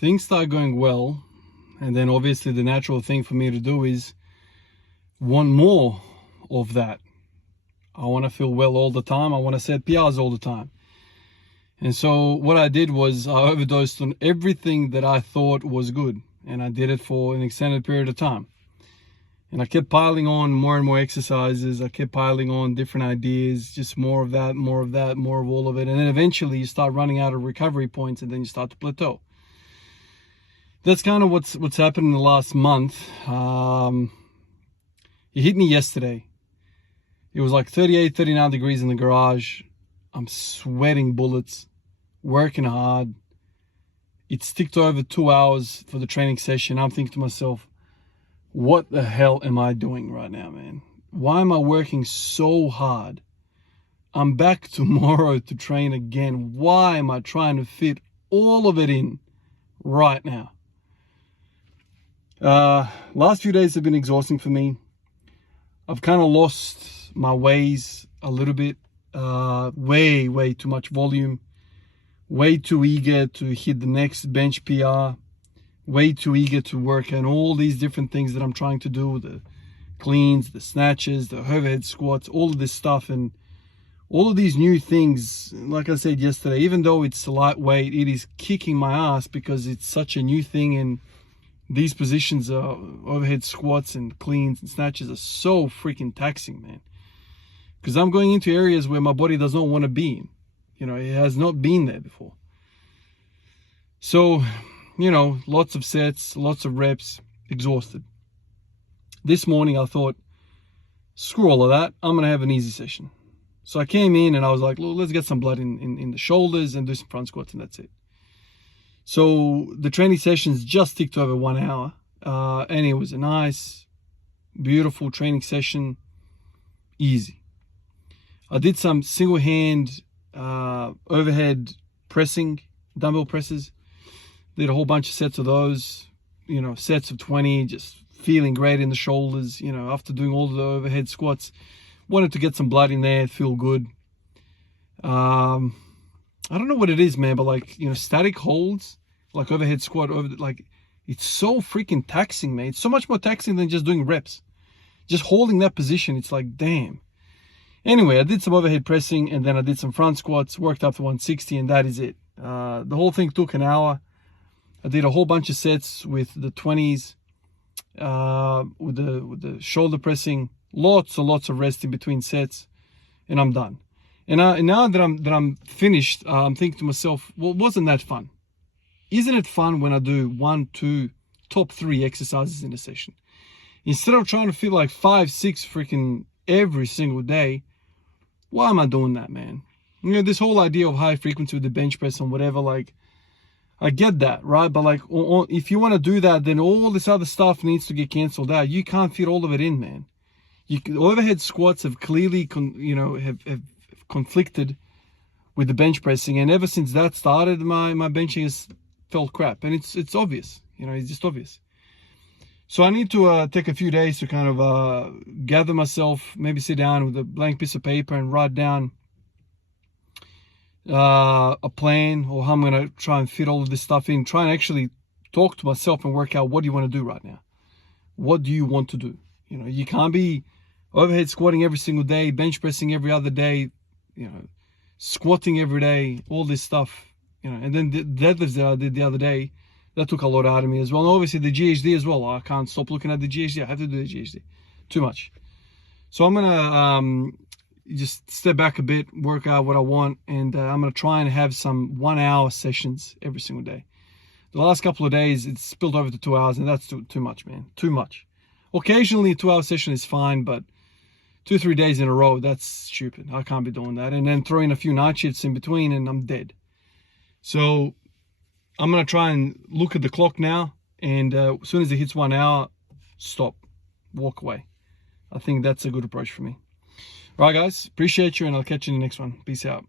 things start going well, and then obviously the natural thing for me to do is want more of that. I want to feel well all the time. I want to set PRs all the time. And so what I did was I overdosed on everything that I thought was good. And I did it for an extended period of time. And I kept piling on more and more exercises. I kept piling on different ideas, just more of that, more of that, more of all of it. And then eventually you start running out of recovery points, and then you start to plateau. That's kind of what's happened in the last month. It hit me yesterday. It was like 38, 39 degrees in the garage. I'm sweating bullets, working hard. It's ticked over 2 hours for the training session. I'm thinking to myself, what the hell am I doing right now, man? Why am I working so hard? I'm back tomorrow to train again. Why am I trying to fit all of it in right now? Last few days have been exhausting for me. I've kind of lost my ways a little bit. Way too much volume. Way too eager to hit the next bench PR. Way too eager to work on all these different things that I'm trying to do. The cleans, the snatches, the overhead squats, all of this stuff. And all of these new things, like I said yesterday, even though it's lightweight, it is kicking my ass because it's such a new thing. And these positions, overhead squats and cleans and snatches, are so freaking taxing, man. Because I'm going into areas where my body does not want to be in. You know, it has not been there before. So, you know, lots of sets, lots of reps, exhausted. This morning I thought, screw all of that, I'm going to have an easy session. So I came in and I was like, let's get some blood in the shoulders and do some front squats, and that's it. So the training sessions just ticked over 1 hour, and it was a nice, beautiful training session, easy. I did some single hand overhead pressing, dumbbell presses. Did a whole bunch of sets of those, you know, sets of 20, just feeling great in the shoulders, you know, after doing all the overhead squats. Wanted to get some blood in there, feel good. I don't know what it is, man, but like, you know, static holds, like overhead squat, like, it's so freaking taxing, man. It's so much more taxing than just doing reps. Just holding that position, it's like, damn. Anyway, I did some overhead pressing, and then I did some front squats, worked up to 160, and that is it. The whole thing took an hour. I did a whole bunch of sets with the 20s, with the shoulder pressing, lots and lots of rest in between sets, and I'm done. And now that I'm finished, I'm thinking to myself, well, wasn't that fun? Isn't it fun when I do 1, 2, top 3 exercises in a session? Instead of trying to feel like 5, 6 freaking every single day, why am I doing that, man? You know, this whole idea of high frequency with the bench press and whatever, like, I get that, right? But like, if you want to do that, then all this other stuff needs to get canceled out. You can't fit all of it in, man. Overhead squats have clearly, have conflicted with the bench pressing, and ever since that started, my benching has felt crap, and it's obvious. You know, it's just obvious. So I need to take a few days to kind of gather myself, maybe sit down with a blank piece of paper and write down a plan, or how I'm going to try and fit all of this stuff in. Try and actually talk to myself and work out, what do you want to do right now? What do you want to do? You know, you can't be overhead squatting every single day, bench pressing every other day, you know, squatting every day, all this stuff, you know. And then the deadlifts that I did the other day, that took a lot out of me as well. And obviously the GHD as well. I can't stop looking at the GHD. I have to do the GHD. Too much. So I'm going to just step back a bit, work out what I want, and I'm going to try and have some 1 hour sessions every single day. The last couple of days, it's spilled over to 2 hours, and that's too much, man. Too much. Occasionally a 2 hour session is fine, but 2-3 days in a row, that's stupid. I can't be doing that. And then throwing a few night shifts in between, and I'm dead. So I'm going to try and look at the clock now, and as soon as it hits 1 hour, stop, walk away. I think that's a good approach for me. All right, guys, appreciate you, and I'll catch you in the next one. Peace out.